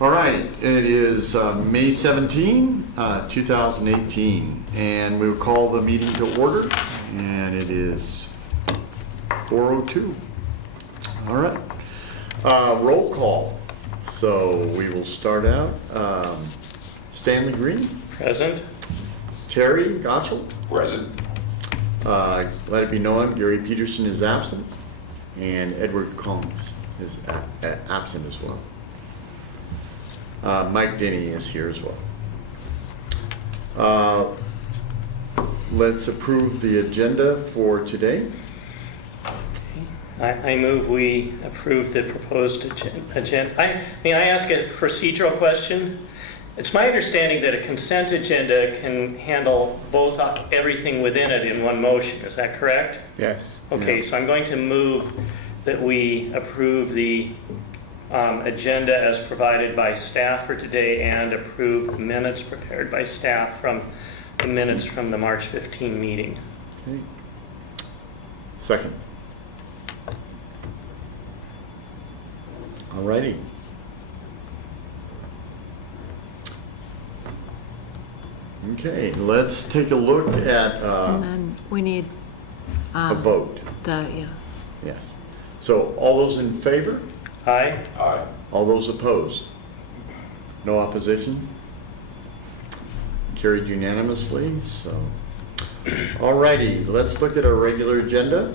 All right, it is May 17, 2018, and we'll call the meeting to order, and it is 4:02. All right, roll call. So we will start out. Stanley Green. Present. Terry Gottschall. Present. Let it be known, Gary Peterson is absent, and Edward Combs is absent as well. Mike Denny is here as well. Let's approve the agenda for today. I move we approve the proposed agenda. May I ask a procedural question? It's my understanding that a consent agenda can handle both everything within it in one motion. Is that correct? Yes. Okay, so I'm going to move that we approve the agenda as provided by staff for today and approve the minutes prepared by staff from the minutes from the March 15 meeting. Okay. Second. All righty. Okay, let's take a look at And then we need a vote. yeah. Yes. So all those in favor? Aye. Aye. All those opposed? No opposition? Carried unanimously, so. All righty, let's look at our regular agenda.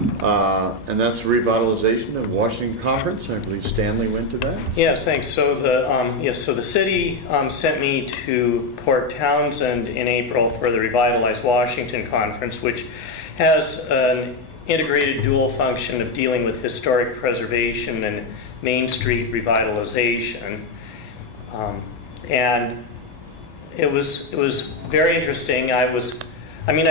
And that's the revitalization of Washington Conference. I believe Stanley went to that. Yes, thanks. So the city sent me to Port Townsend in April for the Revitalize Washington Conference, which has an integrated dual function of dealing with historic preservation and Main Street revitalization. And it was very interesting. I've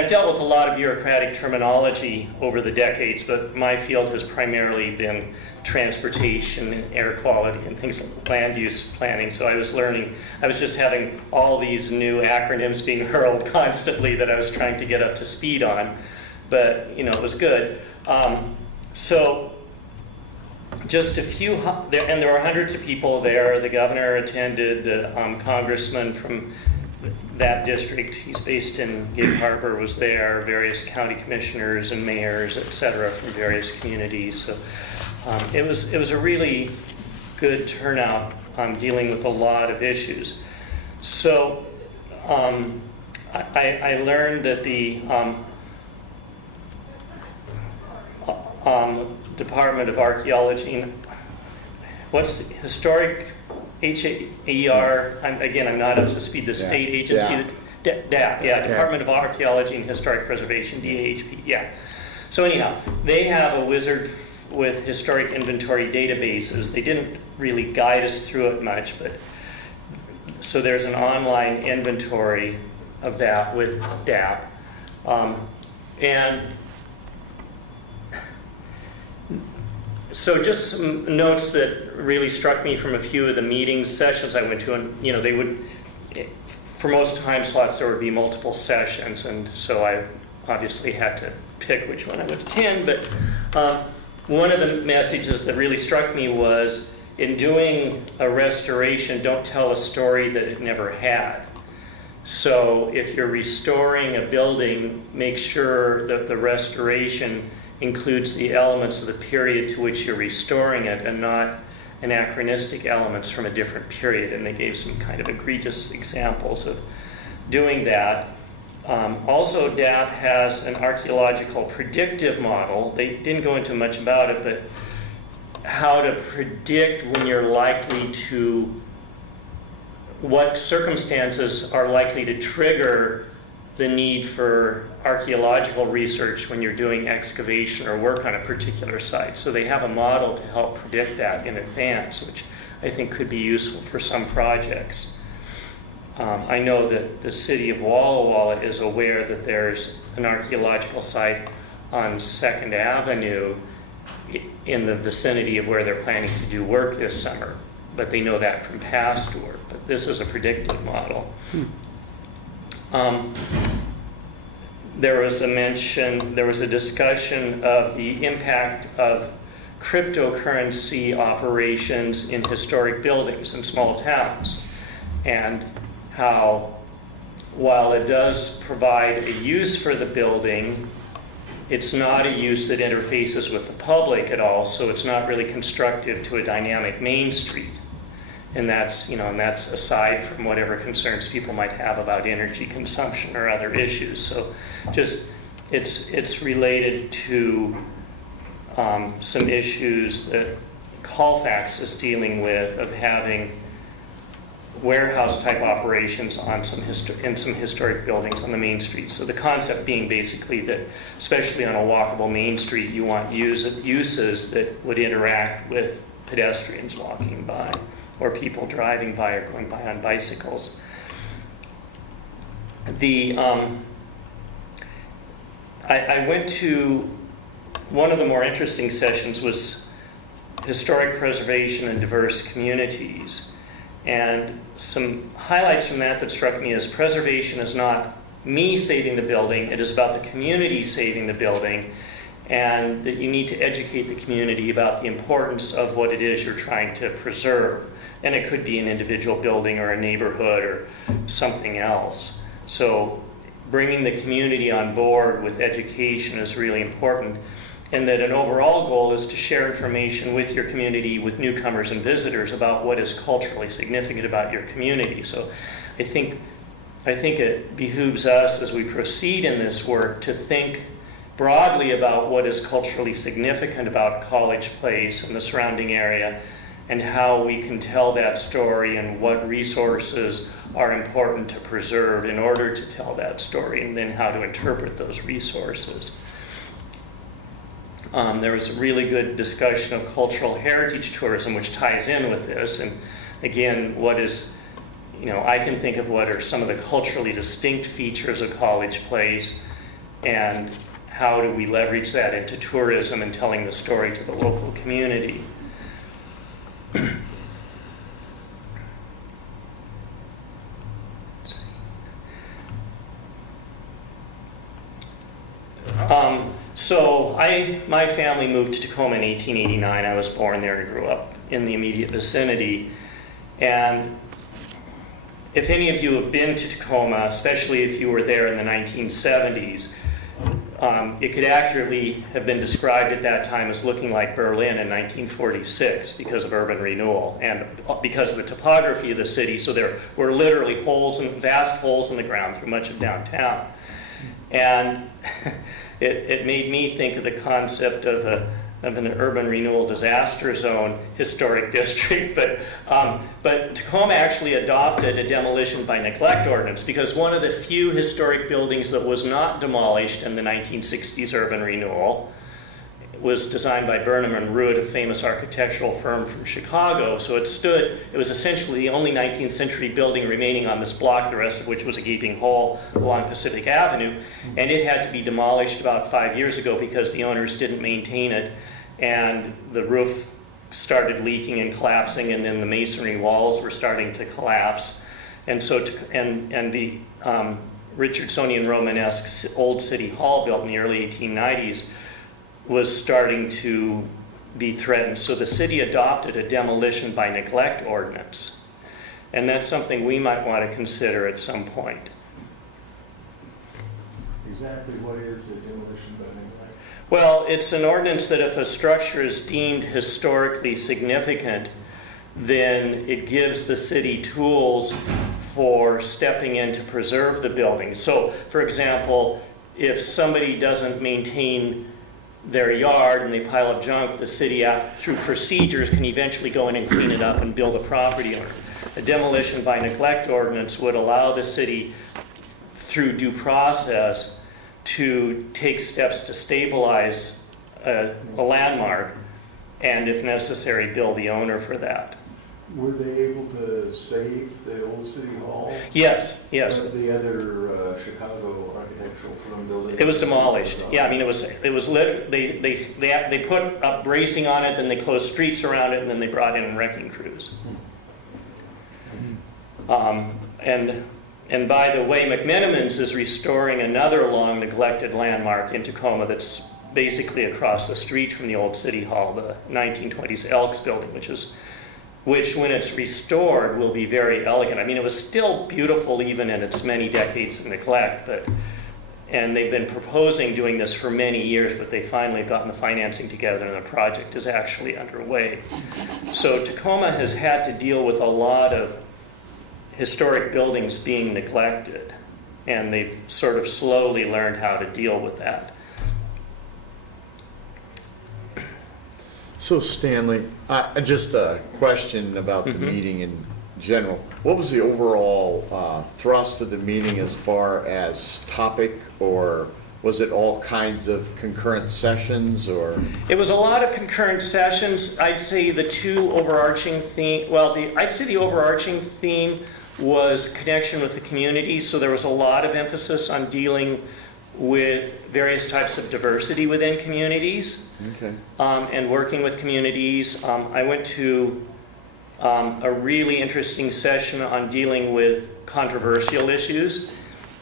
dealt with a lot of bureaucratic terminology over the decades, but my field has primarily been transportation and air quality and things like land use planning. So I was just having all these new acronyms being hurled constantly that I was trying to get up to speed on. But, it was good. So just a few, and there were hundreds of people there. The governor attended, the congressman from that district, he's based in Gig Harbor, was there, various county commissioners and mayors, et cetera, from various communities. So it was a really good turnout dealing with a lot of issues. So I learned that the Department of Archaeology, what's the historic HAER, I'm not up to speed, the state agency, DAP, Department of Archaeology and Historic Preservation, DAHP, yeah. So anyhow, they have a wizard with historic inventory databases. They didn't really guide us through it much, but so there's an online inventory of that with DAP. And so just some notes that really struck me from a few of the meetings, sessions I went to, and they would, for most time slots, there would be multiple sessions, and so I obviously had to pick which one I would attend, but one of the messages that really struck me was, in doing a restoration, don't tell a story that it never had. So if you're restoring a building, make sure that the restoration includes the elements of the period to which you're restoring it and not anachronistic elements from a different period. And they gave some kind of egregious examples of doing that. Also, DAP has an archaeological predictive model. They didn't go into much about it, but how to predict when you're likely to, what circumstances are likely to trigger the need for archaeological research when you're doing excavation or work on a particular site. So they have a model to help predict that in advance, which I think could be useful for some projects. I know that the city of Walla Walla is aware that there's an archaeological site on 2nd Avenue in the vicinity of where they're planning to do work this summer, but they know that from past work. But this is a predictive model. There was a discussion of the impact of cryptocurrency operations in historic buildings in small towns, and how while it does provide a use for the building, it's not a use that interfaces with the public at all, so it's not really constructive to a dynamic Main Street. And that's, and that's aside from whatever concerns people might have about energy consumption or other issues. So just, it's related to some issues that Colfax is dealing with, of having warehouse type operations on in some historic buildings on the Main Street. So the concept being basically that, especially on a walkable Main Street, you want uses that would interact with pedestrians walking by, or people driving by or going by on bicycles. I went to one of the more interesting sessions was historic preservation and diverse communities. And some highlights from that struck me as preservation is not me saving the building, it is about the community saving the building, and that you need to educate the community about the importance of what it is you're trying to preserve. And it could be an individual building or a neighborhood or something else. So bringing the community on board with education is really important. And that an overall goal is to share information with your community, with newcomers and visitors, about what is culturally significant about your community. So I think it behooves us as we proceed in this work to think broadly about what is culturally significant about College Place and the surrounding area, and how we can tell that story, and what resources are important to preserve in order to tell that story, and then how to interpret those resources. There was a really good discussion of cultural heritage tourism, which ties in with this. And again, I can think of what are some of the culturally distinct features of College Place, and how do we leverage that into tourism and telling the story to the local community. So my family moved to Tacoma in 1889. I was born there and grew up in the immediate vicinity. And if any of you have been to Tacoma, especially if you were there in the 1970s, it could accurately have been described at that time as looking like Berlin in 1946 because of urban renewal and because of the topography of the city. So there were literally vast holes in the ground through much of downtown. And it made me think of the concept of an urban renewal disaster zone historic district. But Tacoma actually adopted a demolition by neglect ordinance, because one of the few historic buildings that was not demolished in the 1960s urban renewal was designed by Burnham and Root, a famous architectural firm from Chicago. So it was essentially the only 19th century building remaining on this block, the rest of which was a gaping hole along Pacific Avenue. And it had to be demolished about 5 years ago because the owners didn't maintain it, and the roof started leaking and collapsing, and then the masonry walls were starting to collapse. And so, and the Richardsonian Romanesque Old City Hall, built in the early 1890s, was starting to be threatened. So the city adopted a demolition by neglect ordinance. And that's something we might want to consider at some point. Exactly what is a demolition by neglect? Well, it's an ordinance that if a structure is deemed historically significant, then it gives the city tools for stepping in to preserve the building. So, for example, if somebody doesn't maintain their yard and they pile up junk, the city, through procedures, can eventually go in and clean it up and build a property owner. A demolition by neglect ordinance would allow the city, through due process, to take steps to stabilize a landmark, and if necessary, bill the owner for that. Were they able to save the old city hall? Yes. But the other Chicago architectural firm building? It was demolished. Yeah, I mean, they put up bracing on it, then they closed streets around it, and then they brought in wrecking crews. And by the way, McMenamins is restoring another long neglected landmark in Tacoma that's basically across the street from the old City Hall, the 1920s Elks Building, which when it's restored will be very elegant. I mean, it was still beautiful even in its many decades of neglect, and they've been proposing doing this for many years, but they finally have gotten the financing together and the project is actually underway. So Tacoma has had to deal with a lot of historic buildings being neglected, and they've sort of slowly learned how to deal with that. So Stanley, just a question about the meeting in general. What was the overall thrust of the meeting as far as topic, or was it all kinds of concurrent sessions, or? It was a lot of concurrent sessions. I'd say the two overarching theme, I'd say the overarching theme was connection with the community. So there was a lot of emphasis on dealing with various types of diversity within communities. Okay. And working with communities. I went to a really interesting session on dealing with controversial issues.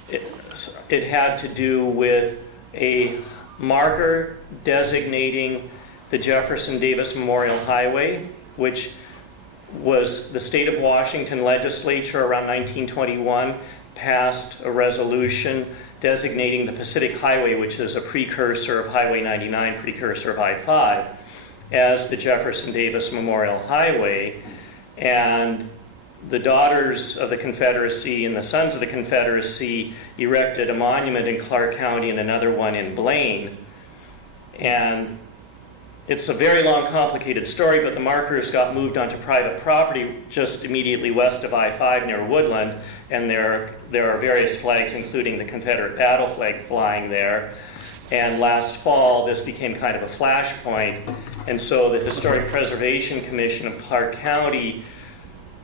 It had to do with a marker designating the Jefferson Davis Memorial Highway, which was the state of Washington legislature around 1921 passed a resolution designating the Pacific Highway, which is a precursor of Highway 99, precursor of I-5, as the Jefferson Davis Memorial Highway. And the Daughters of the Confederacy and the Sons of the Confederacy erected a monument in Clark County and another one in Blaine. And it's a very long, complicated story, but the markers got moved onto private property just immediately west of I-5 near Woodland, and there are various flags, including the Confederate battle flag, flying there. And last fall, this became kind of a flashpoint, and so the Historic Preservation Commission of Clark County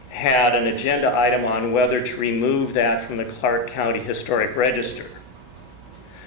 had an agenda item on whether to remove that from the Clark County Historic Register.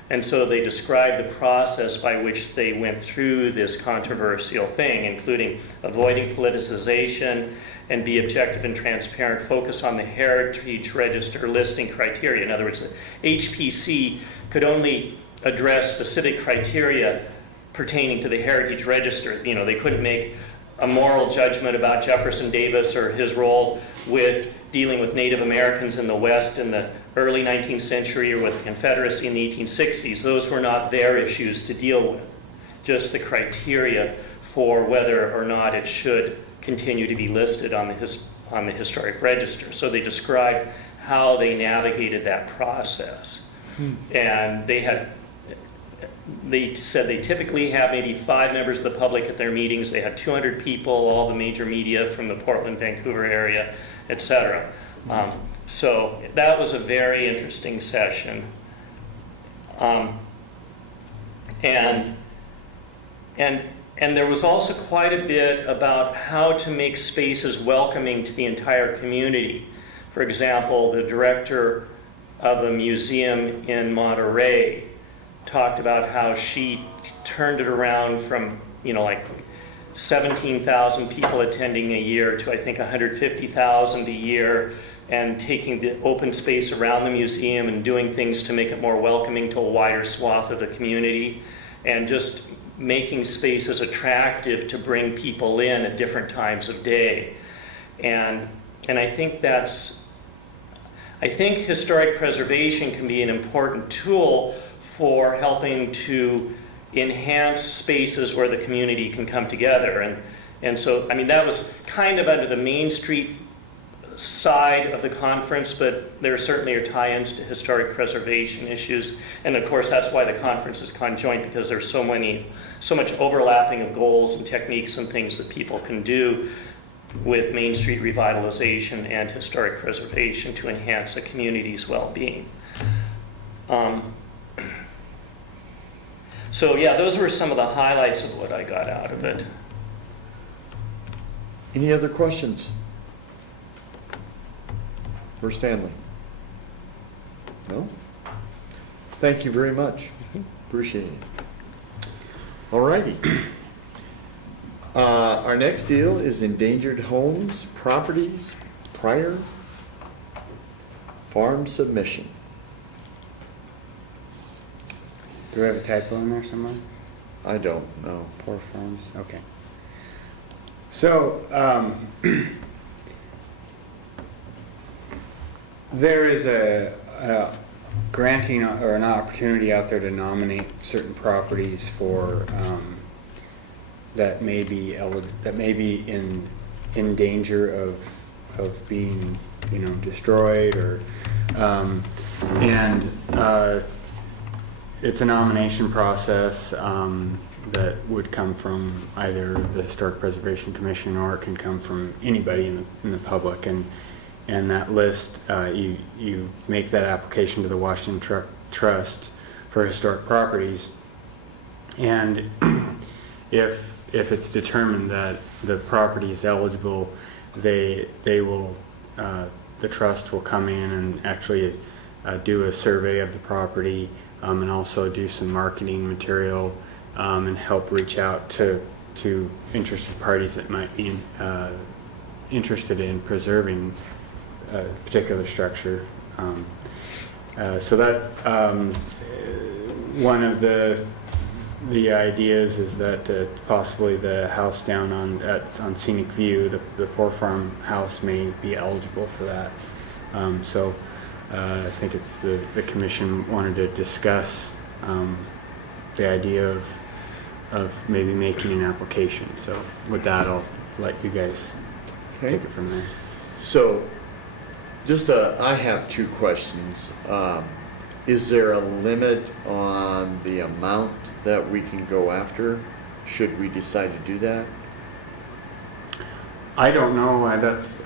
And so they described the process by which they went through this controversial thing, including avoiding politicization and be objective and transparent, focus on the Heritage Register listing criteria. In other words, the HPC could only address specific criteria pertaining to the Heritage Register. You know, they couldn't make a moral judgment about Jefferson Davis or his role with dealing with Native Americans in the West in the early 19th century or with the Confederacy in the 1860s. Those were not their issues to deal with, just the criteria for whether or not it should continue to be listed on the Historic Register. So they described how they navigated that process. And they said they typically have maybe 5 members of the public at their meetings. They had 200 people, all the major media from the Portland, Vancouver area, etc. So that was a very interesting session. And there was also quite a bit about how to make spaces welcoming to the entire community. For example, the director of a museum in Monterey talked about how she turned it around from, like 17,000 people attending a year to I think 150,000 a year, and taking the open space around the museum and doing things to make it more welcoming to a wider swath of the community, and just making spaces attractive to bring people in at different times of day. And I think historic preservation can be an important tool for helping to enhance spaces where the community can come together. And so, I mean, that was kind of under the Main Street side of the conference, but there certainly are tie-ins to historic preservation issues. And of course, that's why the conference is conjoint, because there's so much overlapping of goals and techniques and things that people can do with Main Street revitalization and historic preservation to enhance a community's well-being. So yeah, those were some of the highlights of what I got out of it. Any other questions for Stanley? No? Thank you very much. Appreciate it. All righty. Our next deal is endangered homes, properties, prior farm submission. Do we have a typo in there somewhere? I don't know. Poor Farms, okay. So, there is a granting or an opportunity out there to nominate certain properties for, that may be in danger of being, destroyed or, and it's a nomination process that would come from either the Historic Preservation Commission, or it can come from anybody in the public. And that list, you make that application to the Washington Trust for Historic Properties, and if it's determined that the property is eligible, they will the trust will come in and actually do a survey of the property, and also do some marketing material, and help reach out to interested parties that might be interested in preserving a particular structure. So that one of the ideas is that possibly the house down on Scenic View, the Poor Farm house, may be eligible for that. So I think it's the commission wanted to discuss the idea of maybe making an application. So with that, I'll let you guys take it from there. So, I have two questions. Is there a limit on the amount that we can go after, should we decide to do that? I don't know. That's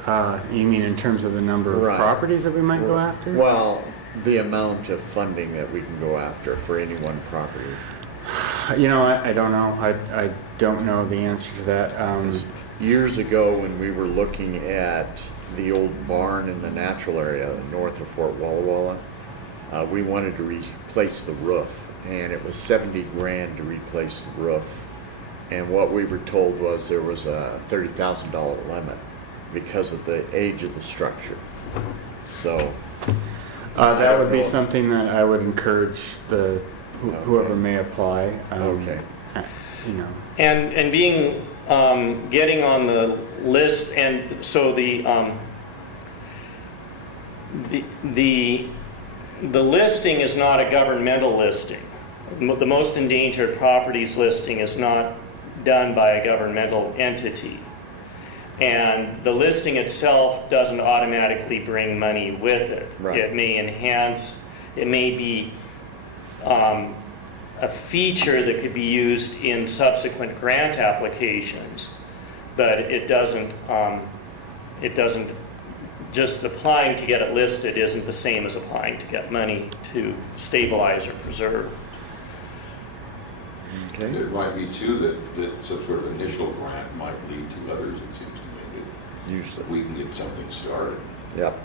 you mean in terms of the number of Right. properties that we might go after? Well, the amount of funding that we can go after for any one property. I don't know. I don't know the answer to that. Years ago, when we were looking at the old barn in the natural area north of Fort Walla Walla, we wanted to replace the roof, and it was $70,000 to replace the roof. And what we were told was there was a $30,000 limit because of the age of the structure. So That would be something that I would encourage whoever may apply. Okay. And being, getting on the list, and so the listing is not a governmental listing. The most endangered properties listing is not done by a governmental entity. And the listing itself doesn't automatically bring money with it. Right. It may enhance, it may be a feature that could be used in subsequent grant applications, but it doesn't, just applying to get it listed isn't the same as applying to get money to stabilize or preserve. Okay. It might be too that some sort of initial grant might lead to others, it seems to me, Usually. that we can get something started. Yep.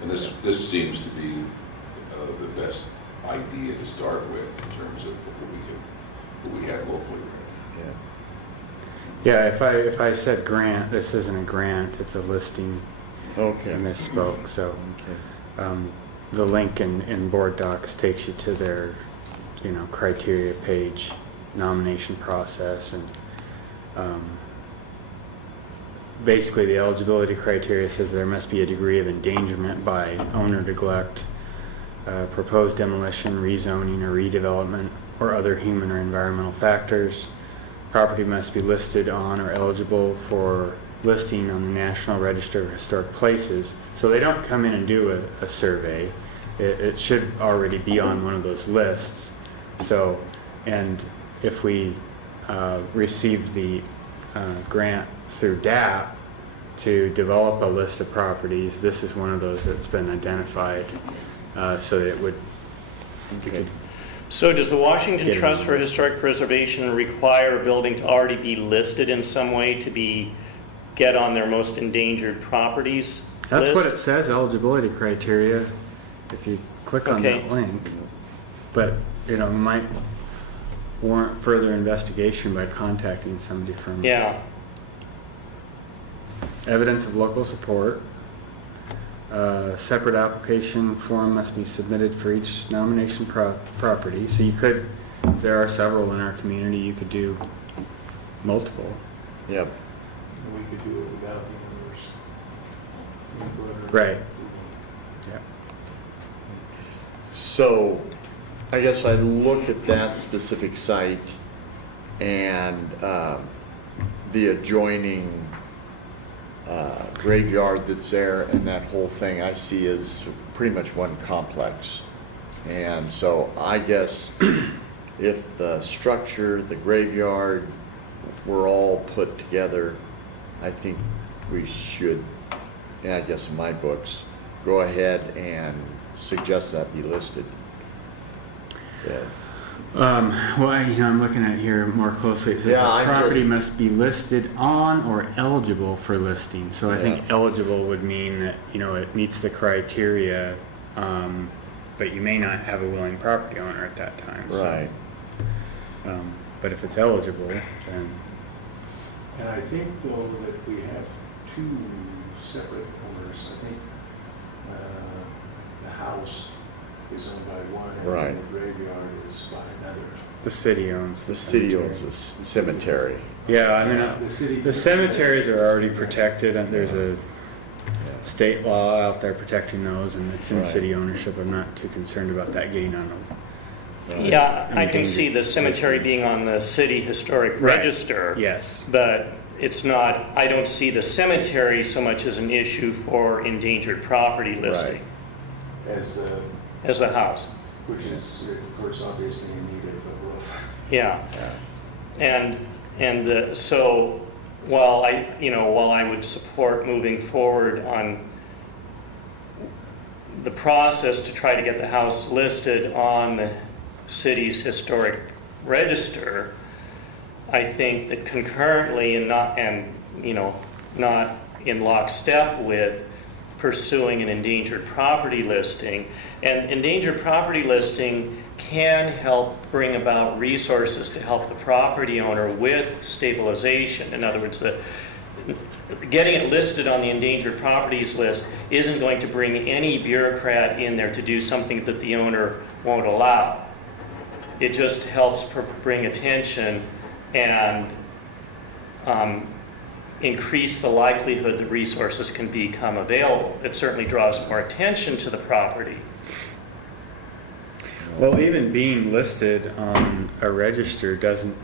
And this seems to be the best idea to start with in terms of what we have locally. Yeah. Yeah, if I said grant, this isn't a grant, it's a listing. Okay. I misspoke. So Okay. the link in board docs takes you to their criteria page, nomination process, and basically the eligibility criteria says there must be a degree of endangerment by owner neglect, proposed demolition, rezoning, or redevelopment, or other human or environmental factors. Property must be listed on or eligible for listing on the National Register of Historic Places. So they don't come in and do a survey. It should already be on one of those lists. So, and if we receive the grant through DAP to develop a list of properties, this is one of those that's been identified, so that it would. Okay. So does the Washington Get it Trust on for the list. Historic Preservation require a building to already be listed in some way to get on their most endangered properties That's list? what it says, eligibility criteria, if you click on Okay. that link. But, it might warrant further investigation by contacting somebody from. Yeah, Evidence of local support. Separate application form must be submitted for each nomination property. So you could there are several in our community, you could do multiple. Yep. And we could do it without the owner's input. Right. Yeah. So, I guess I look at that specific site and the adjoining graveyard that's there and that whole thing I see as pretty much one complex. And so I guess if the structure, the graveyard were all put together, I think we should, I guess in my books, go ahead and suggest that be listed. Yeah. Well, I'm looking at here more closely. It says Yeah, the I'm property just- must be listed on or eligible for listing. So I think Yeah. eligible would mean that, it meets the criteria, but you may not have a willing property owner at that time. So, Right. but if it's eligible, then, And I think though that we have two separate owners. I think the house is owned by one Right. and the graveyard is by another. the city owns The city cemetery. owns this cemetery. Yeah, I mean, The city- the cemeteries are already protected, and there's a state law out there protecting those, and it's in Right. city ownership. I'm not too concerned about that getting on them. Yeah, I can endangered see the cemetery listing. being on the city historic Right. register. Yes. But it's not, I don't see the cemetery so much as an issue for endangered property listing as the house. Which is, of course, obviously in need of a roof. Yeah. Yeah. So while I would support moving forward on the process to try to get the house listed on the city's historic register, I think that concurrently and not in lockstep with pursuing an endangered property listing, and endangered property listing can help bring about resources to help the property owner with stabilization. In other words, getting it listed on the endangered properties list isn't going to bring any bureaucrat in there to do something that the owner won't allow. It just helps bring attention and increase the likelihood that resources can become available. It certainly draws more attention to the property. Well, even being listed on a register doesn't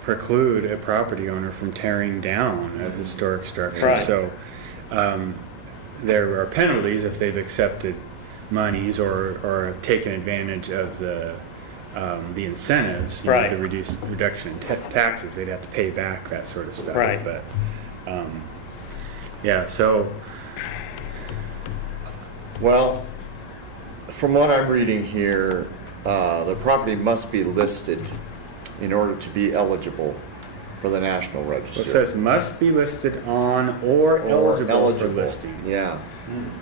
preclude a property owner from tearing down a historic structure. Right. So there are penalties if they've accepted monies or taken advantage of the incentives, Right. the reduction in taxes. They'd have to pay back that sort of stuff. Right. But yeah, so Well, from what I'm reading here, the property must be listed in order to be eligible for the National Register. it says must be listed on or eligible for listing. Yeah,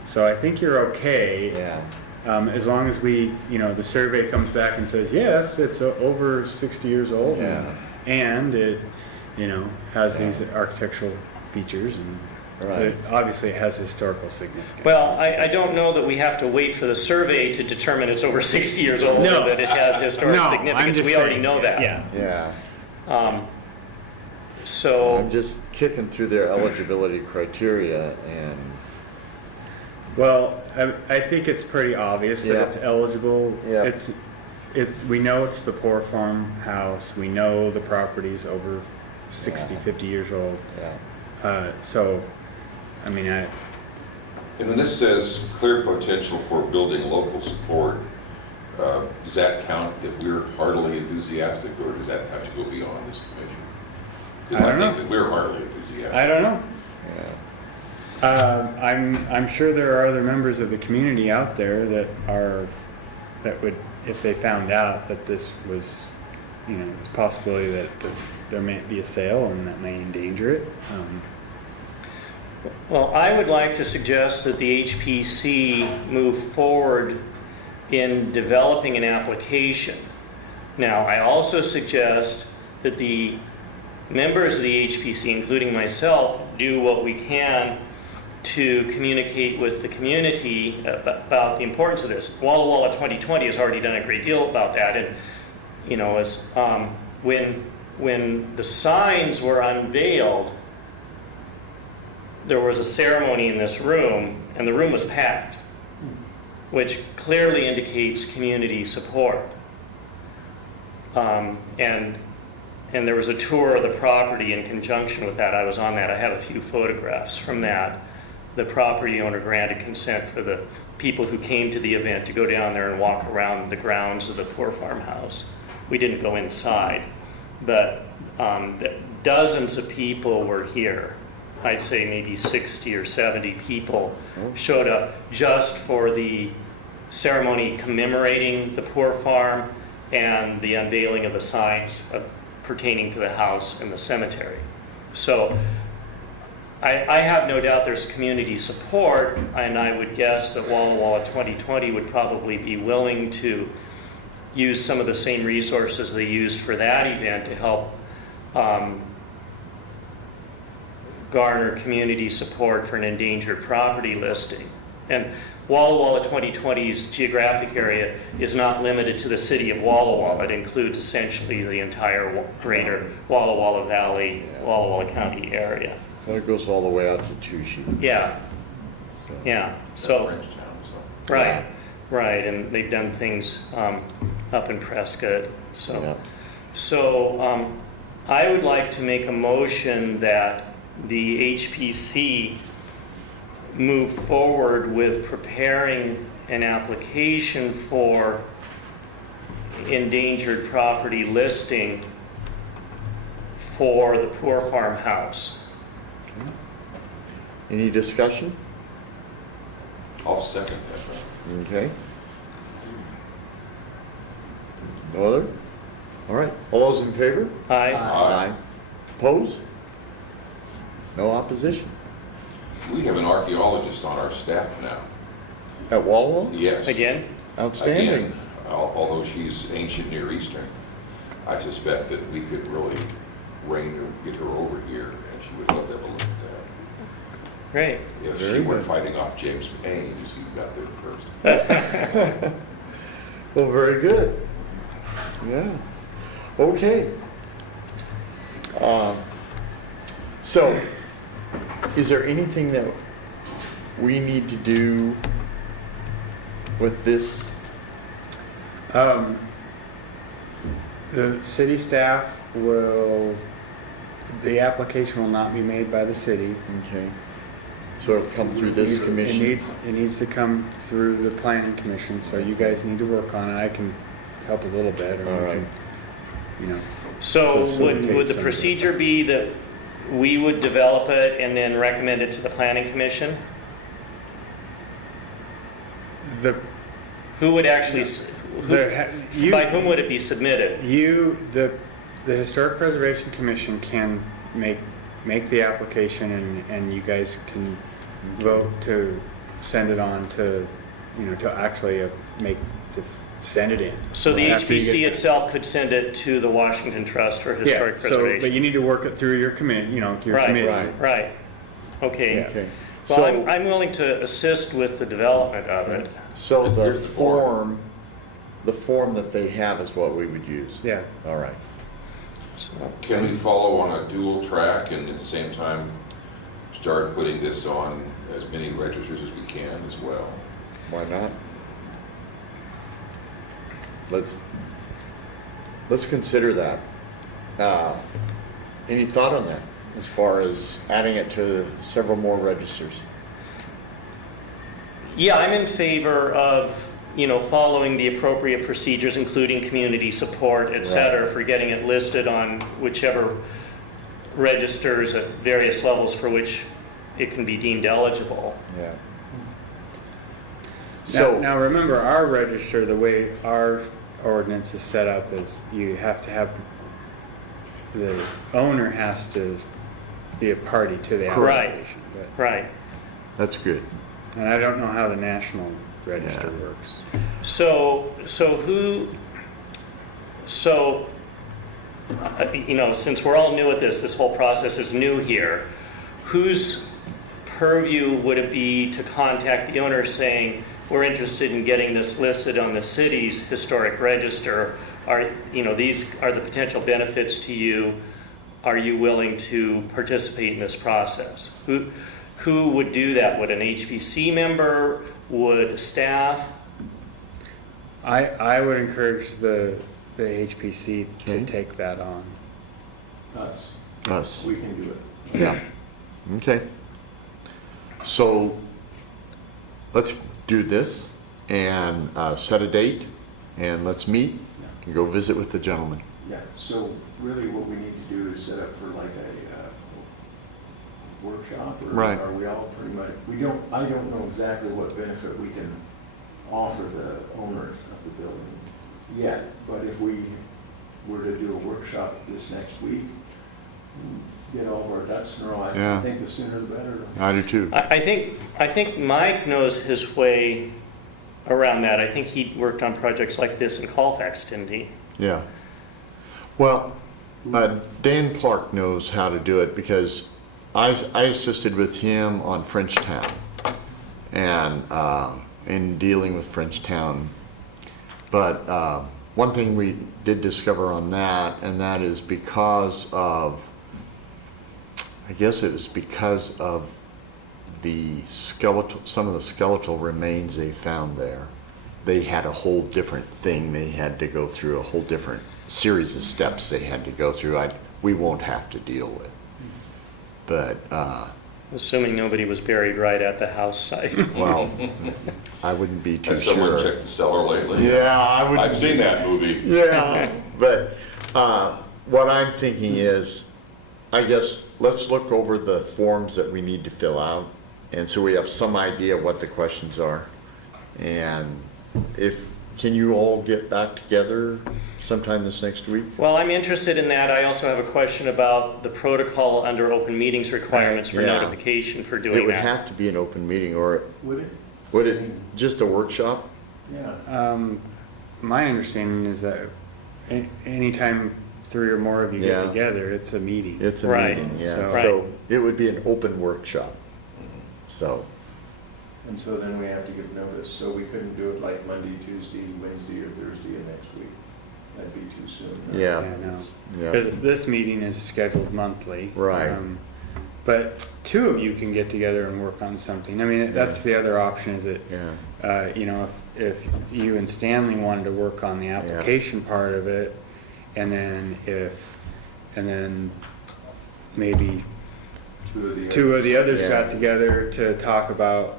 So I think you're okay. yeah, As long as the survey comes back and says, yes, it's over 60 years old. Yeah. And it, has these architectural features and Right. it obviously has historical significance. Well, I don't know that we have to wait for the survey to determine it's over 60 years old No. and that it has historic No, I'm significance. just We already saying, know that. Yeah. yeah. So, I'm just kicking through their eligibility criteria and, Well, I think it's pretty obvious that Yeah. it's eligible. Yeah. We know it's the poor farmhouse. We know the property's over 60, Yeah. 50 years old. yeah. So, I mean, And when this says clear potential for building local support, does that count if we're heartily enthusiastic, or does that have to go beyond this commission? Because I don't I think know. that we're heartily enthusiastic. I don't know. Yeah. I'm sure there are other members of the community out there that would, if they found out that this was, it's a possibility that there may be a sale and that may endanger it. well, I would like to suggest that the HPC move forward in developing an application. Now, I also suggest that the members of the HPC, including myself, do what we can to communicate with the community about the importance of this. Walla Walla 2020 has already done a great deal about that, and you know, is when the signs were unveiled, there was a ceremony in this room, and the room was packed, which clearly indicates community support. And there was a tour of the property in conjunction with that. I was on that. I have a few photographs from that. The property owner granted consent for the people who came to the event to go down there and walk around the grounds of the poor farmhouse. We didn't go inside, but dozens of people were here. I'd say maybe 60 or 70 people showed up just for the ceremony commemorating the poor farm and the unveiling of the signs pertaining to the house and the cemetery. So I have no doubt there's community support, and I would guess that Walla Walla 2020 would probably be willing to use some of the same resources they used for that event to help garner community support for an endangered property listing. And Walla Walla 2020's geographic area is not limited to the city of Walla Walla. It includes essentially the entire greater Walla Walla Valley, Walla Walla County area. Well, it goes all the way out to Tushi. Yeah, So. yeah. That's So, French town, so. right, right. And they've done things up in Prescott. So, Yeah. so I would like to make a motion that the HPC move forward with preparing an application for endangered property listing for the poor farmhouse. Any discussion? I'll second that. Okay. No other? All right. All those in favor? Aye. Aye. Opposed? No opposition. We have an archaeologist on our staff now. At Walla? Yes. Again? Outstanding. Again, although she's ancient Near Eastern, I suspect that we could really get her over here, and she would love to have a look at that. Great. If Very she weren't good. fighting off James Payne, as he got there first. Well, very good. Yeah. Okay. So, is there anything that we need to do with this? The city staff the application will not be made by the city. Okay. So it'll come through this commission? It needs to come through the planning commission, so you guys need to work on it. I can help a little bit, or All we right. can, you know. So would Facilitate the some of it. procedure be that we would develop it and then recommend it to the planning commission? The, Who would actually, by whom would it be submitted? the Historic Preservation Commission can make the application, and you guys can vote to send it on to, to actually to send it in. So the After you HPC get- itself could send it to the Washington Trust for Historic Yeah, so, but Preservation? you need to work it through your committee, your Right, committee. right. Okay. Okay. Well, So, I'm willing to assist with the development of it. so the Here's the form. form that they have is what we would use? Yeah. All right. So, Can we follow on a dual track and at the same time start putting this on as many registers as we can as well? Why not? Let's consider that. Any thought on that, as far as adding it to several more registers? Yeah, I'm in favor of, following the appropriate procedures, including community support, et cetera, for getting it listed on whichever registers at various levels for which it can be deemed eligible. Yeah. Now remember, our register, the way our ordinance is set up is you have to have, the owner has to be a party to the Correct. application. Right. That's good. And I don't know how the national register Yeah. works. Since we're all new at this whole process is new here, whose purview would it be to contact the owner saying, we're interested in getting this listed on the city's historic register these are the potential benefits to you. Are you willing to participate in this process? Who would do that? Would an HPC member? Would staff? I would encourage the HPC to Okay. take that on. Us, Us. we can do it. Yeah. Okay. So let's do this and set a date and let's meet and go visit with the gentleman. Yeah, so really what we need to do is set up for like a workshop, or Right. are we all pretty much, I don't know exactly what benefit we can offer the owners of the building yet, but if we were to do a workshop this next week, get all of our ducks in a row, Yeah. I think the sooner the better. I do too. I think Mike knows his way around that. I think he worked on projects like this in Colfax, didn't he? Yeah. Well, Dan Clark knows how to do it because I assisted with him on Frenchtown and in dealing with Frenchtown. But one thing we did discover on that, and that is because of, I guess it was because of the skeletal, some of the skeletal remains they found there. They had a whole different thing. They had to go through a whole different series of steps they had to go through. We won't have to deal with. But, Assuming nobody was buried right at the house site. well, I wouldn't be too Has someone sure. checked the cellar lately? Yeah, I would. I've seen that movie. Yeah, but what I'm thinking is, I guess, let's look over the forms that we need to fill out, and so we have some idea what the questions are. And can you all get back together sometime this next week? Well, I'm interested in that. I also have a question about the protocol under open meetings requirements for Yeah. notification for It doing would that. have to be an open meeting, or Would it? would it just a workshop? Yeah. My understanding is that anytime 3 or more of you Yeah. get together, it's a meeting. It's a Right. meeting, yeah. So- So it would be an open workshop. So, And so then we have to give notice, so we couldn't do it like Monday, Tuesday, Wednesday, or Thursday of next week. That'd be too soon. right? Yeah. no. yeah, Because this meeting is scheduled monthly. Right. But 2 of you can get together and work on something. I mean, that's the other option, is that, yeah, if you and Stanley wanted to work on the application part of it, and then maybe two of the others Yeah. got together to talk about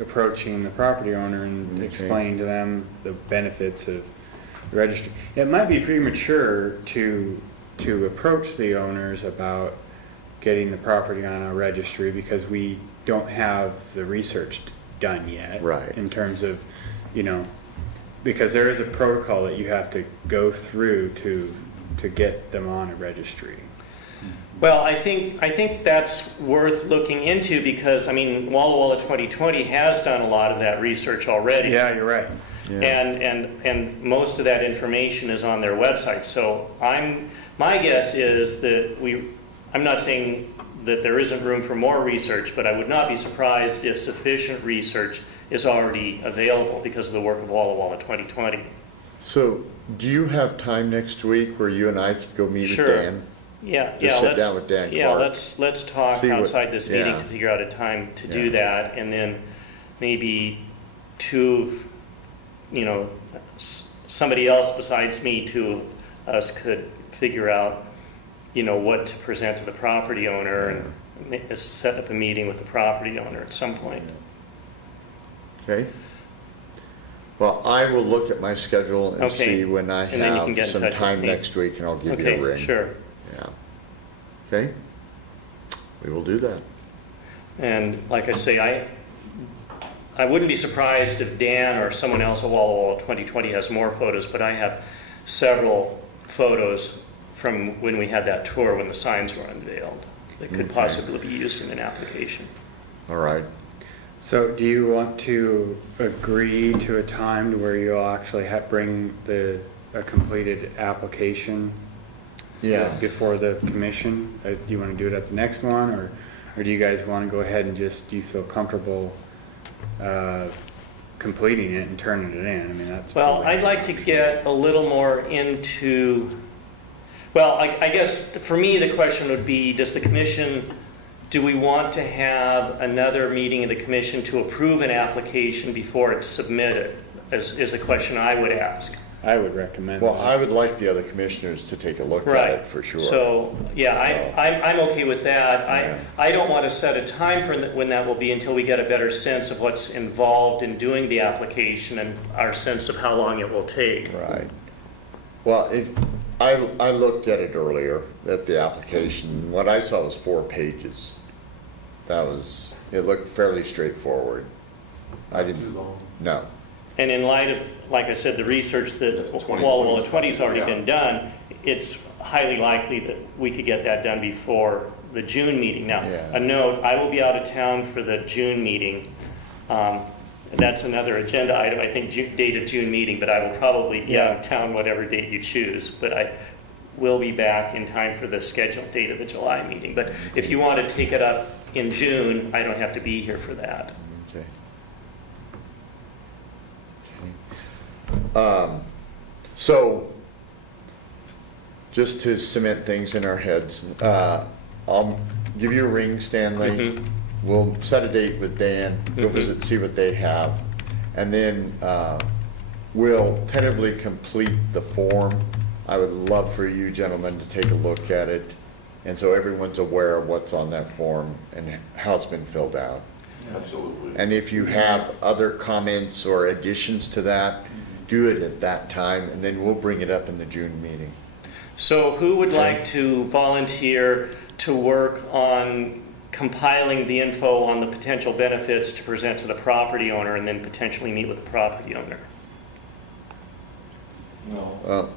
approaching the property owner and Okay. explaining to them the benefits of the registry. It might be premature to approach the owners about getting the property on a registry, because we don't have the research done yet. Right. In terms of, because there is a protocol that you have to go through to get them on a registry. Well, I think that's worth looking into because, Walla Walla 2020 has done a lot of that research already. Yeah, you're right. yeah. And most of that information is on their website. So my guess is that I'm not saying that there isn't room for more research, but I would not be surprised if sufficient research is already available because of the work of Walla Walla 2020. So, do you have time next week where you and I could go meet Sure. with Dan? Yeah, Just yeah. sit let's down with Dan Yeah, Clark. let's talk See what- outside this meeting yeah. to figure out a time to do Yeah. that, and then maybe somebody else besides me, 2 of us could figure out, what to present to the property owner and set up a meeting with the property owner at some point. Okay. Well, I will look at my schedule and Okay. see when I And then you can get have in some touch with time me. next week, and I'll give you a Okay, ring. sure. Yeah. Okay. We will do that. And like I say, I wouldn't be surprised if Dan or someone else at Walla Walla 2020 has more photos, but I have several photos from when we had that tour when the signs were unveiled that could Okay. possibly be used in an application. All right. So do you want to agree to a time to where you'll actually bring a completed application Yeah. before the commission? Do you want to do it at the next one, or do you guys want to go ahead and do you feel comfortable completing it and turning it in. I mean, that's. Well, probably- I'd like to get a little more into, well, I guess for me, the question would be, does the commission, do we want to have another meeting of the commission to approve an application before it's submitted? Is the question I would ask. I would recommend. Well, that. I would like the other commissioners to take a look at Right. it for sure. So, yeah, I'm okay with that. Yeah. I don't want to set a time for when that will be until we get a better sense of what's involved in doing the application and our sense of how long it will take. Right. Well, I looked at it earlier, at the application. What I saw was 4 pages. It looked fairly straightforward. I Too didn't, long. no. And in light of, like I said, the research that That's what Walla 20's already yeah. been done, it's highly likely that we could get that done before the June meeting. Now, Yeah. a note, I will be out of town for the June meeting. That's another agenda item, I think, date of June meeting, but I will probably be out of town whatever date you choose. But I will be back in time for the scheduled date of the July meeting. But if you want to take it up in June, I don't have to be here for that. Okay. Okay. So, just to cement things in our heads, I'll give you a ring, Stanley. Mhm. We'll set a date with Dan, go Mhm. visit, see what they have. And then we'll tentatively complete the form. I would love for you gentlemen to take a look at it. And so everyone's aware of what's on that form and how it's been filled out. Absolutely. And if you have other comments or additions to that, do it at that time, and then we'll bring it up in the June meeting. So who would like to volunteer to work on compiling the info on the potential benefits to present to the property owner and then potentially meet with the property owner? No.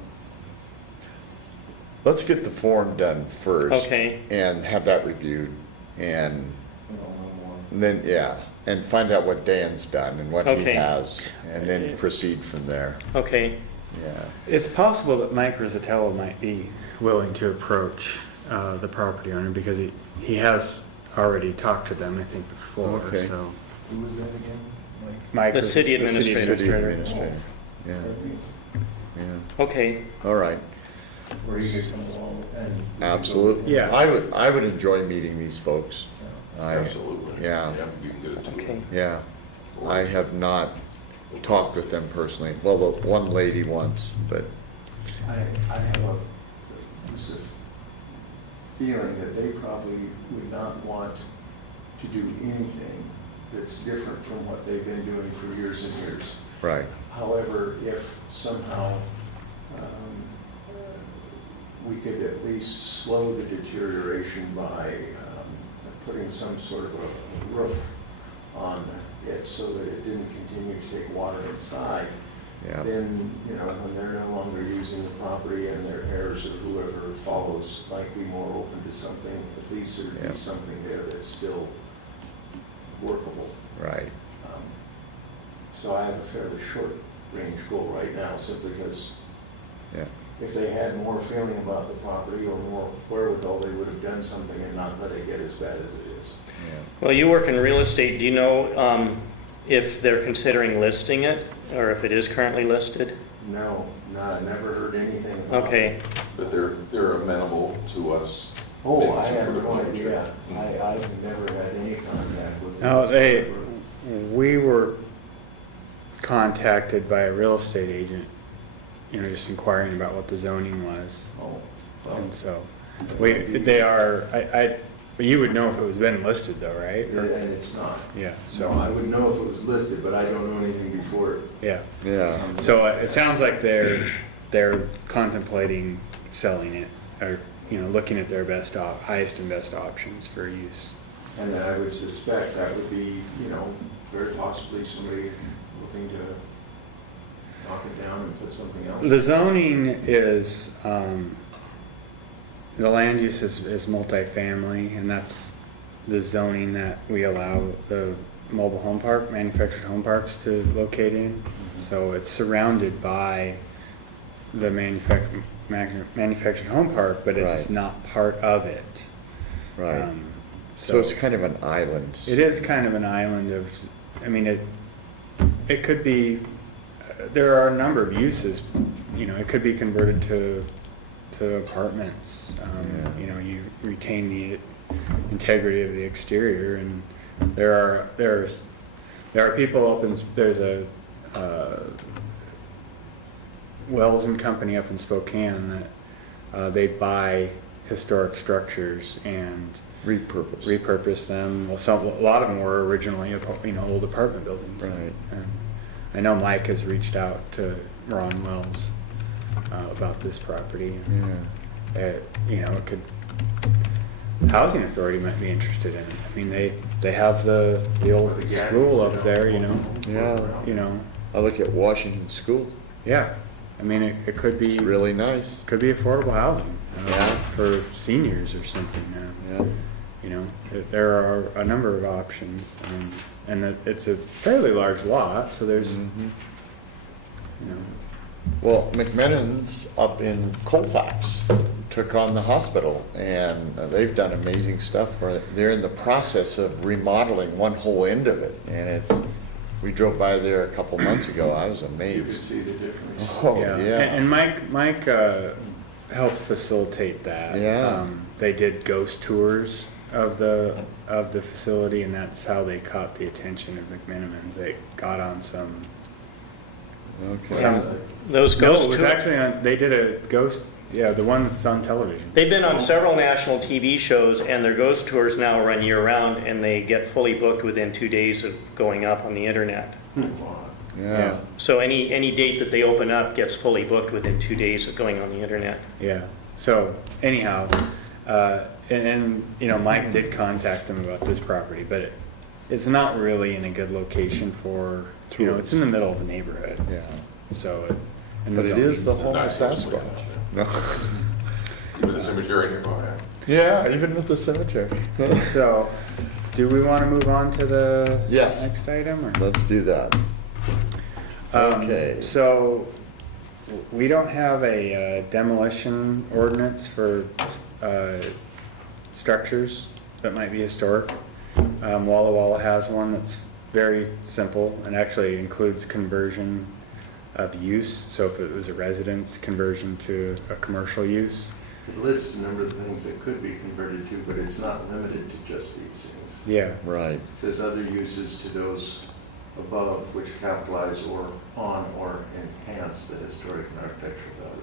Let's get the form done first. Okay. And have that reviewed, and No more. then, yeah, and find out what Dan's done and what he Okay. has, and then proceed from there, Okay, yeah. It's possible that Mike Rizzatello might be willing to approach the property owner because he has already talked to them, I think, before. Okay. So Who was that again? Like, Mike The was city administrator. City administrator, yeah, yeah, okay. all right, where you could come along and. absolutely. Yeah. I would enjoy meeting these folks. Absolutely. Yeah. You can get it to Okay. them. Yeah, I have not talked with them personally, well, the one lady once, but, I have just a feeling that they probably would not want to do anything that's different from what they've been doing for years and years. right, However, if somehow we could at least slow the deterioration by putting some sort of a roof on it so that it didn't continue to take water inside, yeah, then, you know, when they're no longer using the property and their heirs or whoever follows might be more open to something, at least there'd Yeah. be something there that's still workable. right, So I have a fairly short-range goal right now, simply because yeah. if they had more feeling about the property or more wherewithal, they would have done something and not let it get as bad as it is. Yeah. Well, you work in real estate. Do you know if they're considering listing it or if it is currently listed? No, I never heard anything about it. Okay, But they're amenable to us. Oh, making I some have sort of no plan idea. check. I've never had any contact with them. No, we were contacted by a real estate agent, just inquiring about what the zoning was. Oh, well, And so, they are, but you would know if it was been listed though, right? and it's not. Yeah, So so, I would know if it was listed, but I don't know anything before it. yeah. Yeah, So it sounds like they're contemplating selling it, or, looking at their highest and best options for use. And then I would suspect that would be, very possibly somebody looking to knock it down and put something else. The zoning is, the land use is multifamily, and that's the zoning that we allow the mobile home park, manufactured home parks to locate in. So it's surrounded by the manufactured home park, but it is Right. not part of it. right. So it's kind of an island. It is kind of an island of, it could be, there are a number of uses, it could be converted to apartments. You retain the integrity of the exterior, and there are people there's a Wells and Company up in Spokane that they buy historic structures and repurpose them. Well, a lot of them were originally old apartment buildings. Right. And I know Mike has reached out to Ron Wells about this property. It could. Housing Authority might be interested in it. I mean, they have the old school up there. Yeah. I look at Washington School. Yeah. I mean, it could be It's really nice. could be affordable housing Yeah. for seniors or something. Yeah. There are a number of options, and it's a fairly large lot, so there's, Mhm. Well, McMennon's up in Colfax took on the hospital, and they've done amazing stuff for it. They're in the process of remodeling one whole end of it, and we drove by there a couple months ago. I was You can amazed. see the difference. Oh, yeah. yeah. And Mike helped facilitate that. Yeah. They did ghost tours of the facility, and that's how they caught the attention of McMenamins. They got on some. Okay. Those No, ghost it was tour- actually on. They did a ghost. Yeah, the one that's on television. They've been on several national TV shows, and their ghost tours now run year-round, and they get fully booked within 2 days of going up on the internet. Yeah. So any date that they open up gets fully booked within 2 days of going on the internet. Yeah. So anyhow, and Mike did contact them about this property, but it's not really in a good location for it's in the middle of a neighborhood. Yeah. So, and But it is the zone's- home of Nice. Sasquatch. No. With the cemetery nearby. Yeah, even with the cemetery. So, do we want to move on to the Yes. next item? Or? Let's do that. Okay. So, we don't have a demolition ordinance for structures that might be historic. Walla Walla has one that's very simple and actually includes conversion of use. So if it was a residence, conversion to a commercial use. It lists a number of things that could be converted to, but it's not limited to just these things. Yeah. Right. It says other uses to those above which capitalize or on or enhance the historic and architectural value.